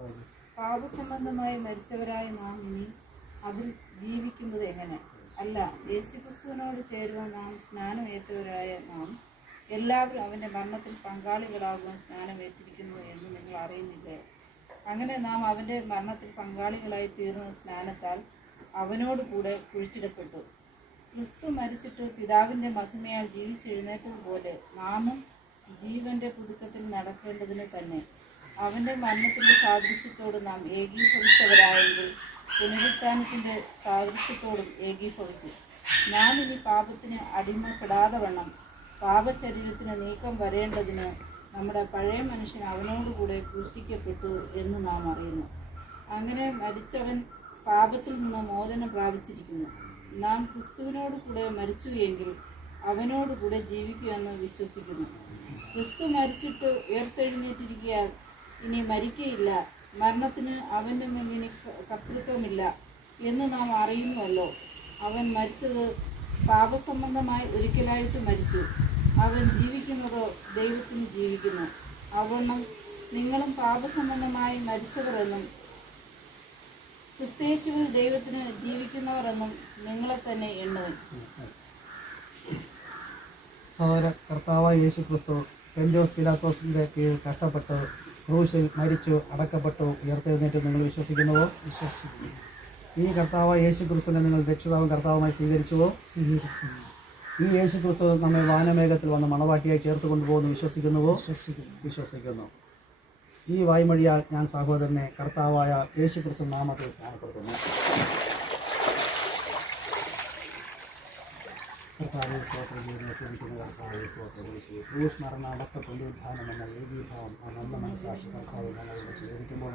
പാപസംബന്ധമായി മരിച്ചവരായ നാം ഇനി അതിൽ ജീവിക്കുന്നത് എങ്ങനെ? അല്ല, യേശുക്രിസ്തുവിനോട് ചേരുവാൻ നാം സ്നാനമേറ്റവരായ നാം എല്ലാവരും അവൻ്റെ മരണത്തിൽ പങ്കാളികളാകുവാൻ സ്നാനമേറ്റിരിക്കുന്നു എന്ന് നിങ്ങൾ അറിയുന്നില്ലേ? അങ്ങനെ നാം അവൻ്റെ മരണത്തിൽ പങ്കാളികളായി തീർന്ന സ്നാനത്താൽ അവനോട് കൂടെ കുഴിച്ചിടപ്പെട്ടു. ക്രിസ്തു മരിച്ചിട്ട് പിതാവിൻ്റെ മഹിമയാൽ ജീവിച്ചെഴുന്നേറ്റതുപോലെ നാമും ജീവൻ്റെ പുതുക്കത്തിൽ നടക്കേണ്ടതിന് തന്നെ അവൻ്റെ മരണത്തിൻ്റെ സാദൃശ്യത്തോട് നാം ഏകീഭവിച്ചവരായെങ്കിൽ പുനരുത്ഥാനത്തിൻ്റെ സാദൃശ്യത്തോടും ഏകീഭവിക്കും. നാം ഇനി പാപത്തിന് അടിമപ്പെടാതെ വണ്ണം പാപശരീരത്തിന് നീക്കം വരേണ്ടതിന് നമ്മുടെ പഴയ മനുഷ്യൻ അവനോടുകൂടെ ക്രൂശിക്കപ്പെട്ടു എന്ന് നാം അറിയുന്നു. അങ്ങനെ മരിച്ചവൻ പാപത്തിൽ നിന്ന് മോചനം പ്രാപിച്ചിരിക്കുന്നു. നാം ക്രിസ്തുവിനോട് കൂടെ മരിച്ചു എങ്കിൽ അവനോടുകൂടെ ജീവിക്കുമെന്ന് വിശ്വസിക്കുന്നു. ക്രിസ്തു മരിച്ചിട്ട് ഉയർത്തെഴുന്നേറ്റിരിക്കയാൽ ഇനി മരിക്കയില്ല, മരണത്തിന് അവൻ്റെ മുന്നിന് കർത്തൃത്വമില്ല എന്ന് നാം അറിയുന്നുവല്ലോ. അവൻ മരിച്ചത് പാപസംബന്ധമായി ഒരിക്കലായിട്ട് മരിച്ചു. അവൻ ജീവിക്കുന്നതോ ദൈവത്തിന് ജീവിക്കുന്നു. അവണ്ണം നിങ്ങളും പാപസംബന്ധമായി മരിച്ചവർ എന്നും ക്രിസ്തയേശുവിൽ ദൈവത്തിന് ജീവിക്കുന്നവർ എന്നും നിങ്ങളെ തന്നെ എണ്ണുവിൻ. സഹോദര കർത്താവായ യേശു ക്രിസ്തു പെഞ്ചോസ് പിലാത്തോസിൻ്റെ കീഴിൽ കഷ്ടപ്പെട്ട് ക്രൂശിൽ മരിച്ചു, അടക്കപ്പെട്ടു, ഉയർത്തെഴുന്നേറ്റ് നിങ്ങൾ വിശ്വസിക്കുന്നുവോ? വിശ്വസിക്കുന്നു. ഈ കർത്താവായ യേശു ക്രിസ്തുവിനെ നിങ്ങൾ രക്ഷിതാവും കർത്താവുമായി സ്വീകരിച്ചുവോ? സ്വീകരിക്കുന്നു. ഈ യേശു ക്രിസ്തു നമ്മെ വാനമേഘത്തിൽ വന്ന് മണവാട്ടിയായി ചേർത്ത് കൊണ്ടുപോകുന്നു വിശ്വസിക്കുന്നുവോ? വിശ്വസിക്കുന്നു. ഈ വായ്മൊഴിയാൽ ഞാൻ സഹോദരനെ കർത്താവായ യേശു ക്രിസ്തു നാമത്തിൽ സ്നാനപ്പെടുത്തുന്നു. കർത്താവിനെ സ്തോത്രം ചെയ്യുന്ന കർത്താവിനെ സ്തോത്രം ക്രൂശ് മരണ അടക്ക പുനരുദ്ധാനം എന്ന ഏകീഭാവം ആ നല്ല മനസ്സാക്ഷി കർത്താവ് ഞങ്ങളുടെ സ്വീകരിക്കുമ്പോൾ